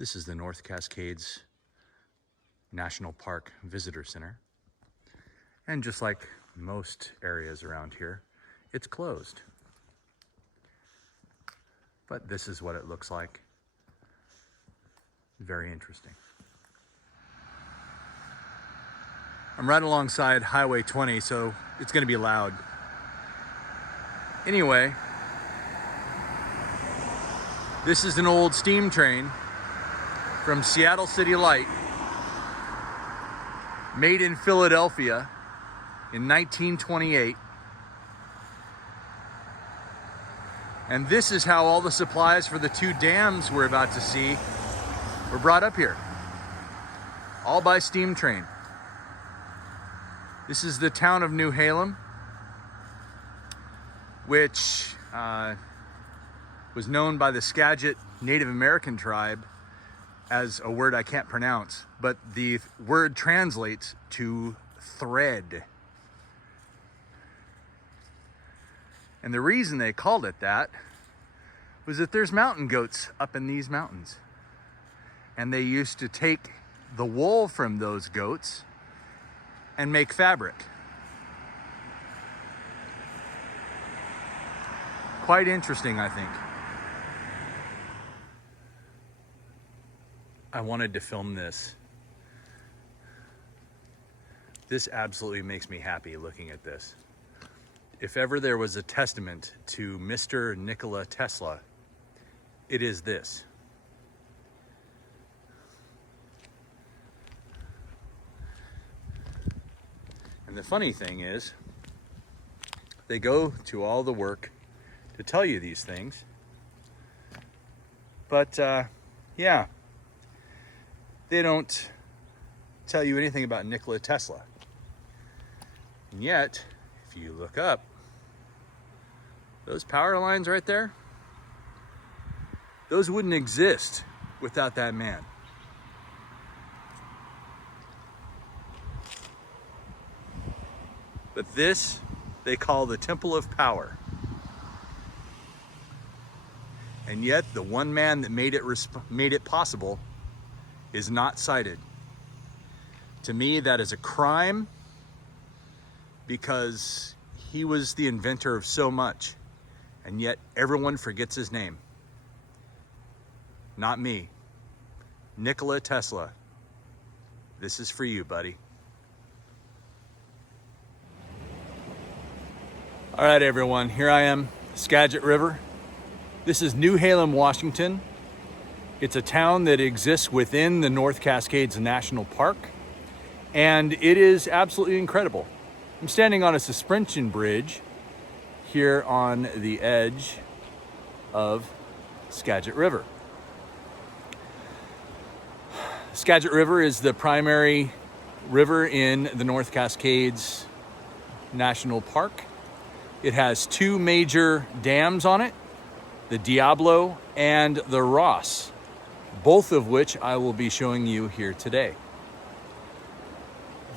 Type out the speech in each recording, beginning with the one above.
This is the North Cascades National Park Visitor Center. And just like most areas around here, it's closed. But this is what it looks like. Very interesting. I'm right alongside Highway 20, so it's going to be loud. Anyway, this is an old steam train from Seattle City Light, made in Philadelphia in 1928. And this is how all the supplies for the two dams we're about to see were brought up here. All by steam train. This is the town of New Halem, which was known by the Skagit Native American tribe as a word I can't pronounce, but the word translates to thread. And the reason they called it that was that there's mountain goats up in these mountains. And they used to take the wool from those goats and make fabric. Quite interesting, I think. I wanted to film this. This absolutely makes me happy looking at this. If ever there was a testament to Mr. Nikola Tesla, it is this. And the funny thing is, they go to all the work to tell you these things. But yeah, they don't tell you anything about Nikola Tesla. And yet, if you look up, those power lines right there, those wouldn't exist without that man. But this, they call the Temple of Power. And yet, the one man that made it possible is not cited. To me, that is a crime, because he was the inventor of so much, and yet everyone forgets his name. Not me. Nikola Tesla. This is for you, buddy. All right, everyone, here I am, Skagit River. This is New Halem, Washington. It's a town that exists within the North Cascades National Park, and it is absolutely incredible. I'm standing on a suspension bridge here on the edge of Skagit River. Skagit River is the primary river in the North Cascades National Park. It has two major dams on it, the Diablo and the Ross, both of which I will be showing you here today.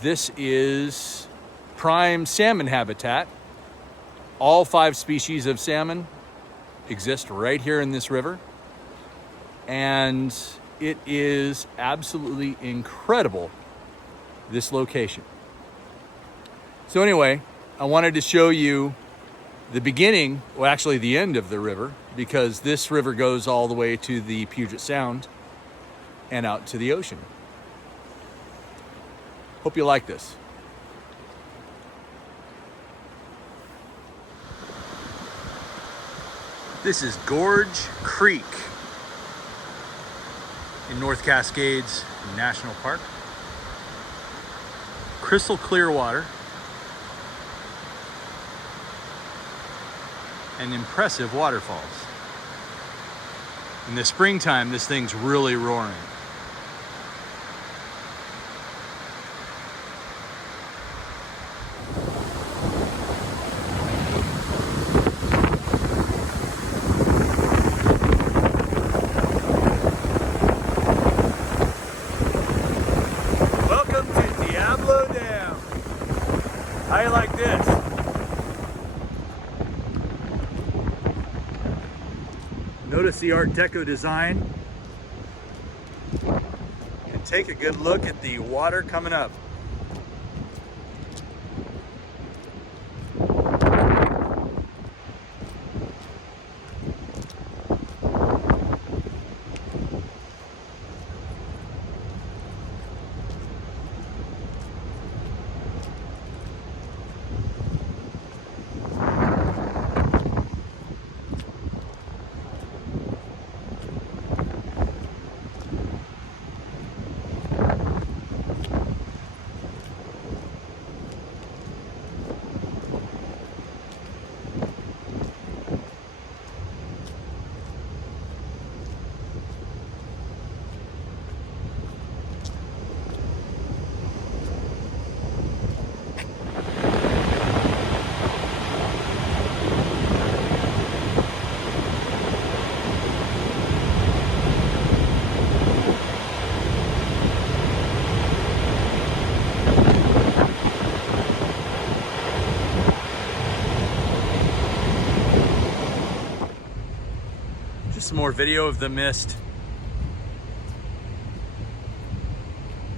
This is prime salmon habitat. All 5 species of salmon exist right here in this river. And it is absolutely incredible, this location. So anyway, I wanted to show you the beginning, well actually the end of the river, because this river goes all the way to the Puget Sound and out to the ocean. Hope you like this. This is Gorge Creek in North Cascades National Park. Crystal clear water and impressive waterfalls. In the springtime, this thing's really roaring. Welcome to Diablo Dam. How you like this? Notice the Art Deco design take a good look at the water coming up. Some more video of the mist.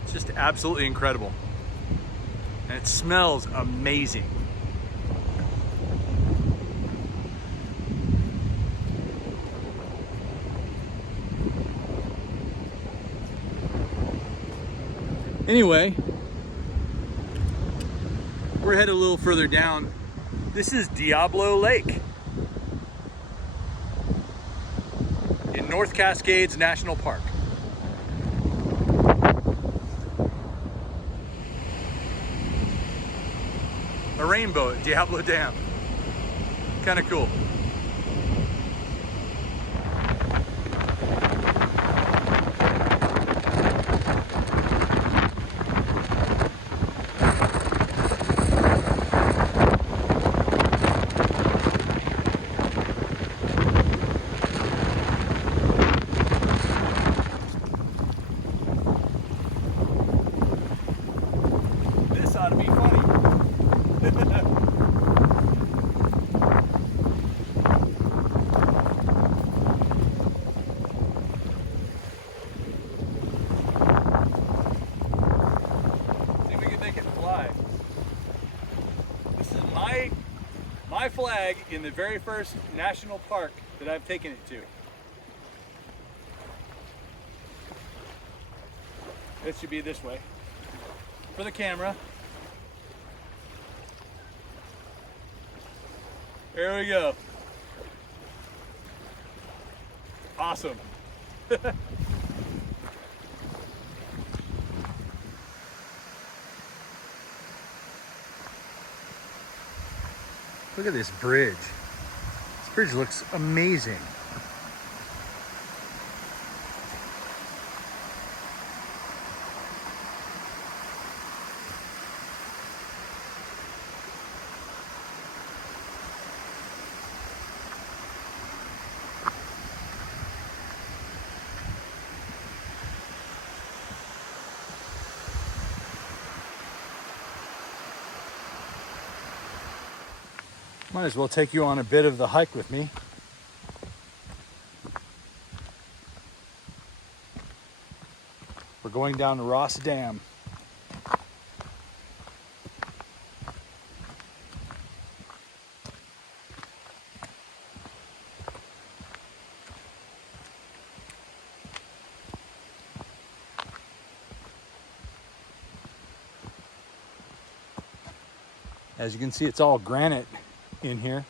It's just absolutely incredible. And it smells amazing. Anyway, we're headed a little further down. This is Diablo Lake in North Cascades National Park. A rainbow at Diablo Dam. Kind of cool. This ought to be funny. This is my flag in the very first national park that I've taken it to. It should be this way for the camera. There we go. Awesome. Look at this bridge. This bridge looks amazing. Might as well take you on a bit of the hike with me. We're going down to Ross Dam. As you can see, it's all granite in here.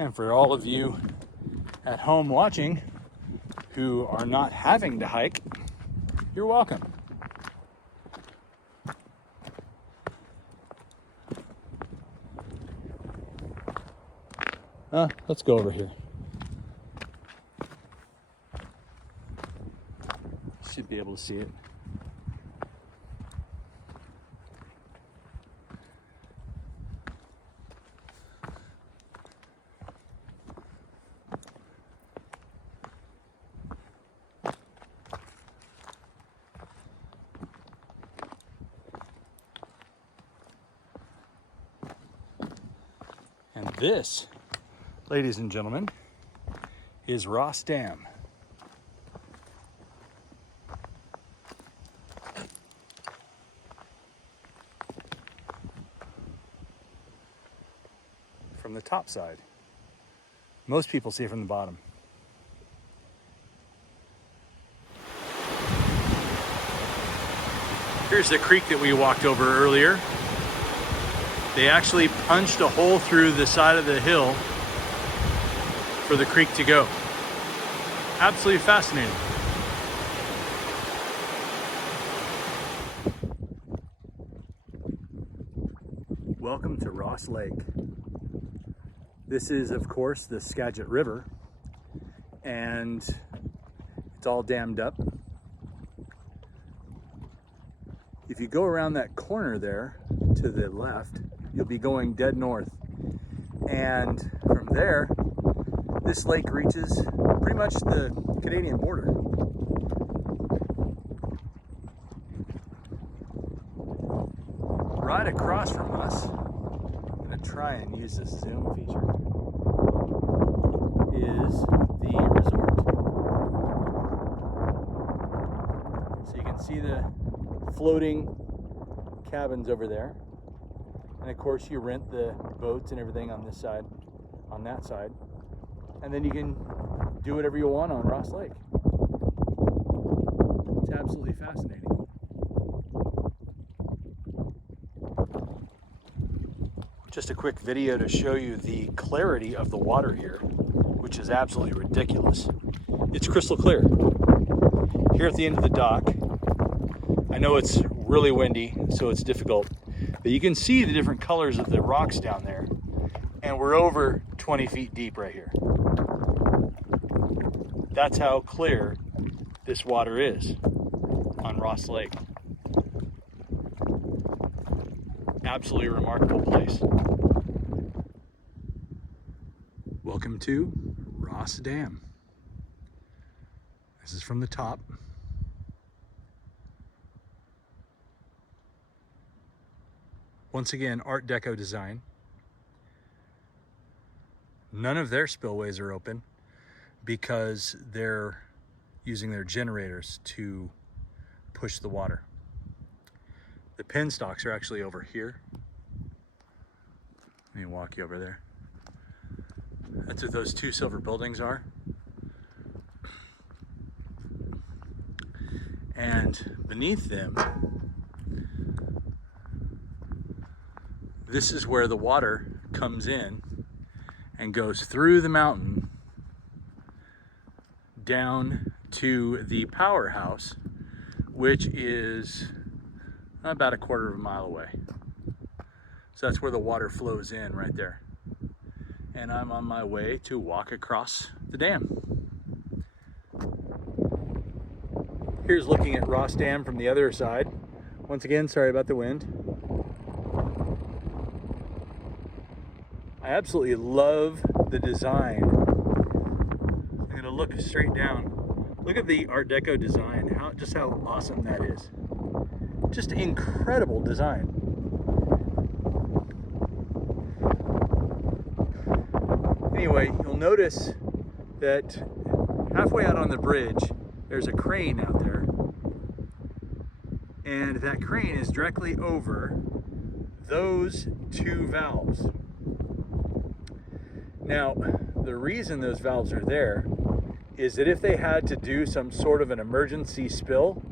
And for all of you at home watching who are not having to hike, you're welcome. Let's go over here. Should be able to see it. And this, ladies and gentlemen, is Ross Dam. From the top side. Most people see it from the bottom. Here's the creek that we walked over earlier. They actually punched a hole through the side of the hill for the creek to go. Absolutely fascinating. Welcome to Ross Lake. This is, of course, the Skagit River, and it's all dammed up. If you go around that corner there to the left, you'll be going dead north. And from there, this lake reaches pretty much the Canadian border. Right across from us, I'm going to try and use this zoom feature, is the resort. So you can see the floating cabins over there. And of course you rent the boats and everything on this side, on that side. And then you can do whatever you want on Ross Lake. It's absolutely fascinating. Just a quick video to show you the clarity of the water here, which is absolutely ridiculous. It's crystal clear. Here at the end of the dock, I know it's really windy, so it's difficult, but you can see the different colors of the rocks down there, and we're over 20 feet deep right here. That's how clear this water is on Ross Lake. Absolutely remarkable place. Welcome to Ross Dam. This is from the top. Once again, Art Deco design. None of their spillways are open because they're using their generators to push the water. The penstocks are actually over here. Let me walk you over there. That's what those two silver buildings are. And beneath them, this is where the water comes in and goes through the mountain down to the powerhouse, which is about a quarter of a mile away. So that's where the water flows in right there. And I'm on my way to walk across the dam. Here's looking at Ross Dam from the other side. Once again, sorry about the wind. I absolutely love the design. I'm gonna look straight down. Look at the Art Deco design, just how awesome that is. Just incredible design. Anyway, you'll notice that halfway out on the bridge, there's a crane out there. And that crane is directly over those two valves. Now, the reason those valves are there is that if they had to do some sort of an emergency spill,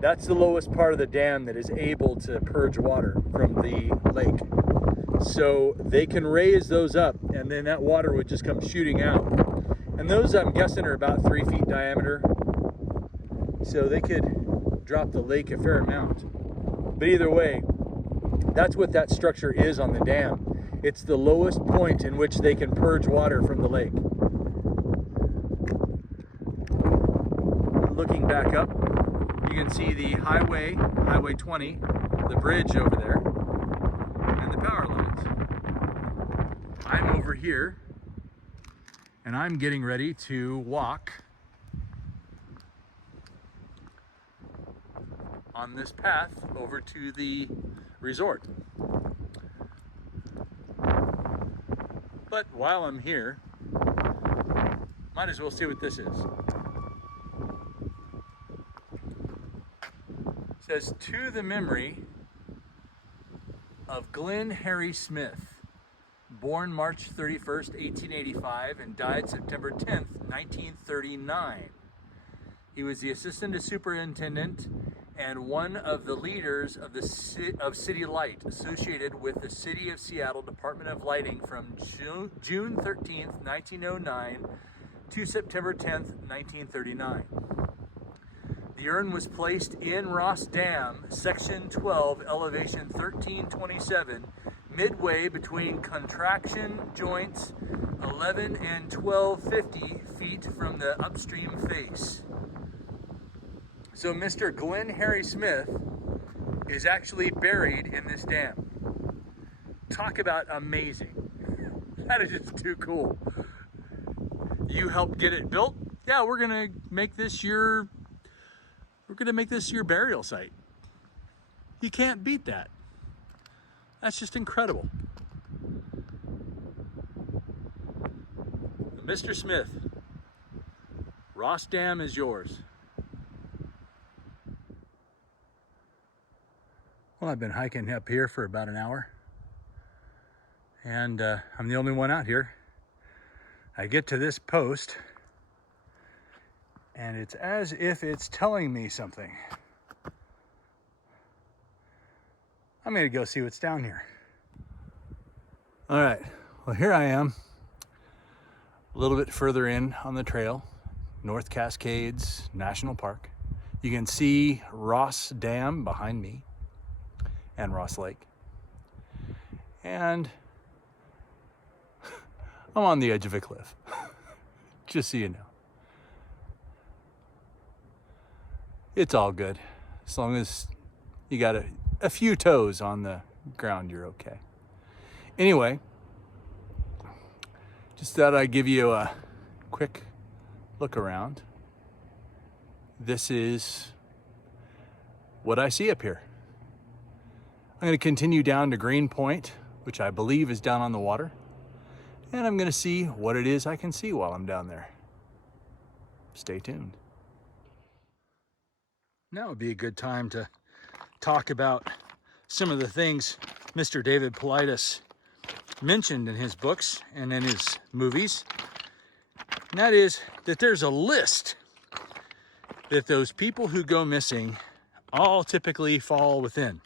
that's the lowest part of the dam that is able to purge water from the lake. So they can raise those up, and then that water would just come shooting out. And those, I'm guessing, are about 3 feet diameter. So they could drop the lake a fair amount. But either way, that's what that structure is on the dam. It's the lowest point in which they can purge water from the lake. Looking back up, you can see the highway, Highway 20, the bridge over there, and the power lines. I'm over here, and I'm getting ready to walk on this path over to the resort. But while I'm here, might as well see what this is. It says, to the memory of Glenn Harry Smith, born March 31st, 1885 and died September 10th, 1939. He was the assistant superintendent and one of the leaders of the City Light, associated with the City of Seattle Department of Lighting from June 13th, 1909 to September 10th, 1939. The urn was placed in Ross Dam, Section 12, elevation 1327, midway between contraction joints 11 and 1250 feet from the upstream face. So Mr. Glenn Harry Smith is actually buried in this dam. Talk about amazing. That is just too cool. You helped get it built? Yeah, we're gonna make this your burial site. You can't beat that. That's just incredible. Mr. Smith, Ross Dam is yours. Well, I've been hiking up here for about an hour, and I'm the only one out here. I get to this post, and it's as if it's telling me something. I'm gonna go see what's down here. All right, well, here I am, a little bit further in on the trail, North Cascades National Park. You can see Ross Dam behind me and Ross Lake. And I'm on the edge of a cliff, just so you know. It's all good. As long as you got a few toes on the ground, you're okay. Anyway, just thought I'd give you a quick look around. This is what I see up here. I'm going to continue down to Green Point, which I believe is down on the water. And I'm going to see what it is I can see while I'm down there. Stay tuned. Now would be a good time to talk about some of the things Mr. David Paulides mentioned in his books and in his movies. And that is that there's a list that those people who go missing all typically fall within.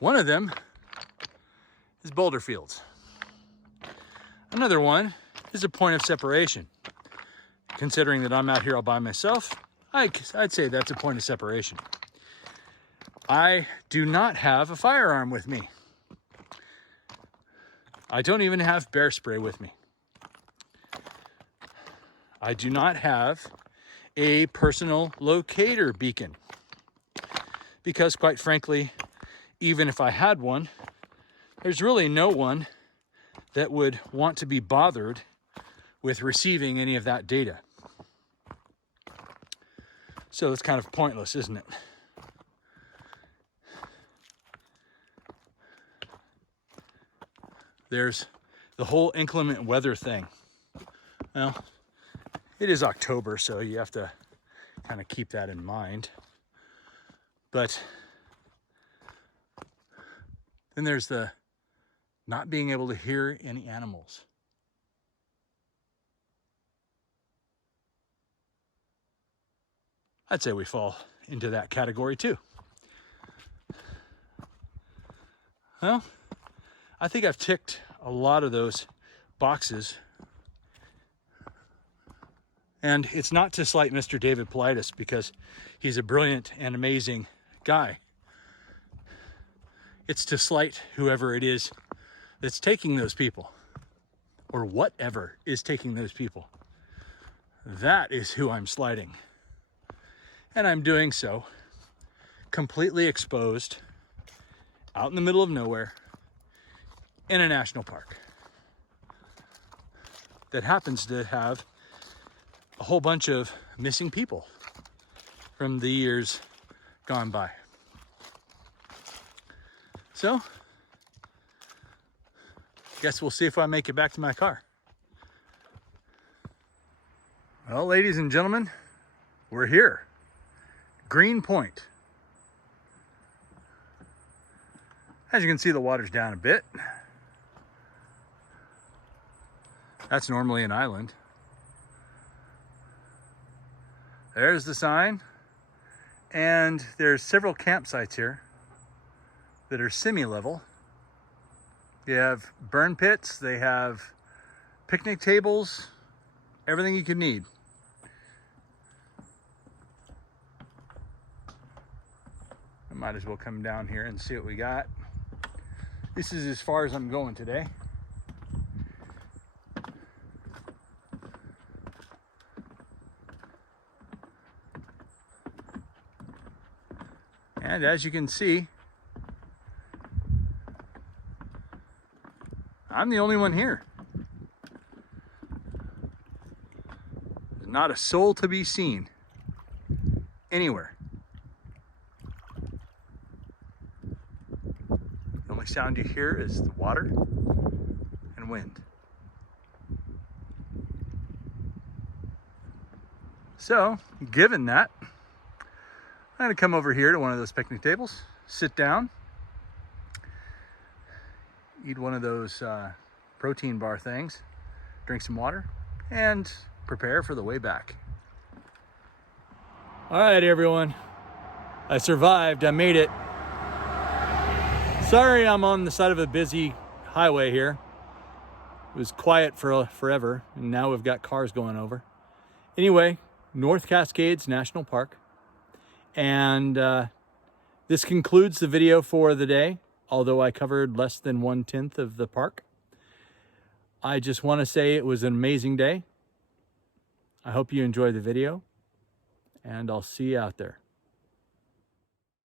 One of them is boulder fields. Another one is a point of separation. Considering that I'm out here all by myself, I'd say that's a point of separation. I do not have a firearm with me. I don't even have bear spray with me. I do not have a personal locator beacon. Because quite frankly, even if I had one, there's really no one that would want to be bothered with receiving any of that data. So it's kind of pointless, isn't it? There's the whole inclement weather thing. Well, it is October, so you have to kind of keep that in mind. But then there's the not being able to hear any animals. I'd say we fall into that category too. Well, I think I've ticked a lot of those boxes. And it's not to slight Mr. David Politis, because he's a brilliant and amazing guy. It's to slight whoever it is that's taking those people, or whatever is taking those people. That is who I'm slighting. And I'm doing so completely exposed, out in the middle of nowhere, in a national park that happens to have a whole bunch of missing people from the years gone by. So, guess we'll see if I make it back to my car. Well, ladies and gentlemen, we're here. Green Point. As you can see, the water's down a bit. That's normally an island. There's the sign. And there's several campsites here that are semi-level. You have burn pits, they have picnic tables, everything you could need. I might as well come down here and see what we got. This is as far as I'm going today. And as you can see, I'm the only one here. There's not a soul to be seen anywhere. The only sound you hear is the water and wind. So, given that, I'm gonna come over here to one of those picnic tables, sit down, eat one of those protein bar things, drink some water, and prepare for the way back. All right, everyone. I survived. I made it. Sorry I'm on the side of a busy highway here. It was quiet for forever, and now we've got cars going over. Anyway, North Cascades National Park. And this concludes the video for the day, although I covered less than 1/10 of the park. I just want to say it was an amazing day. I hope you enjoyed the video, and I'll see you out there.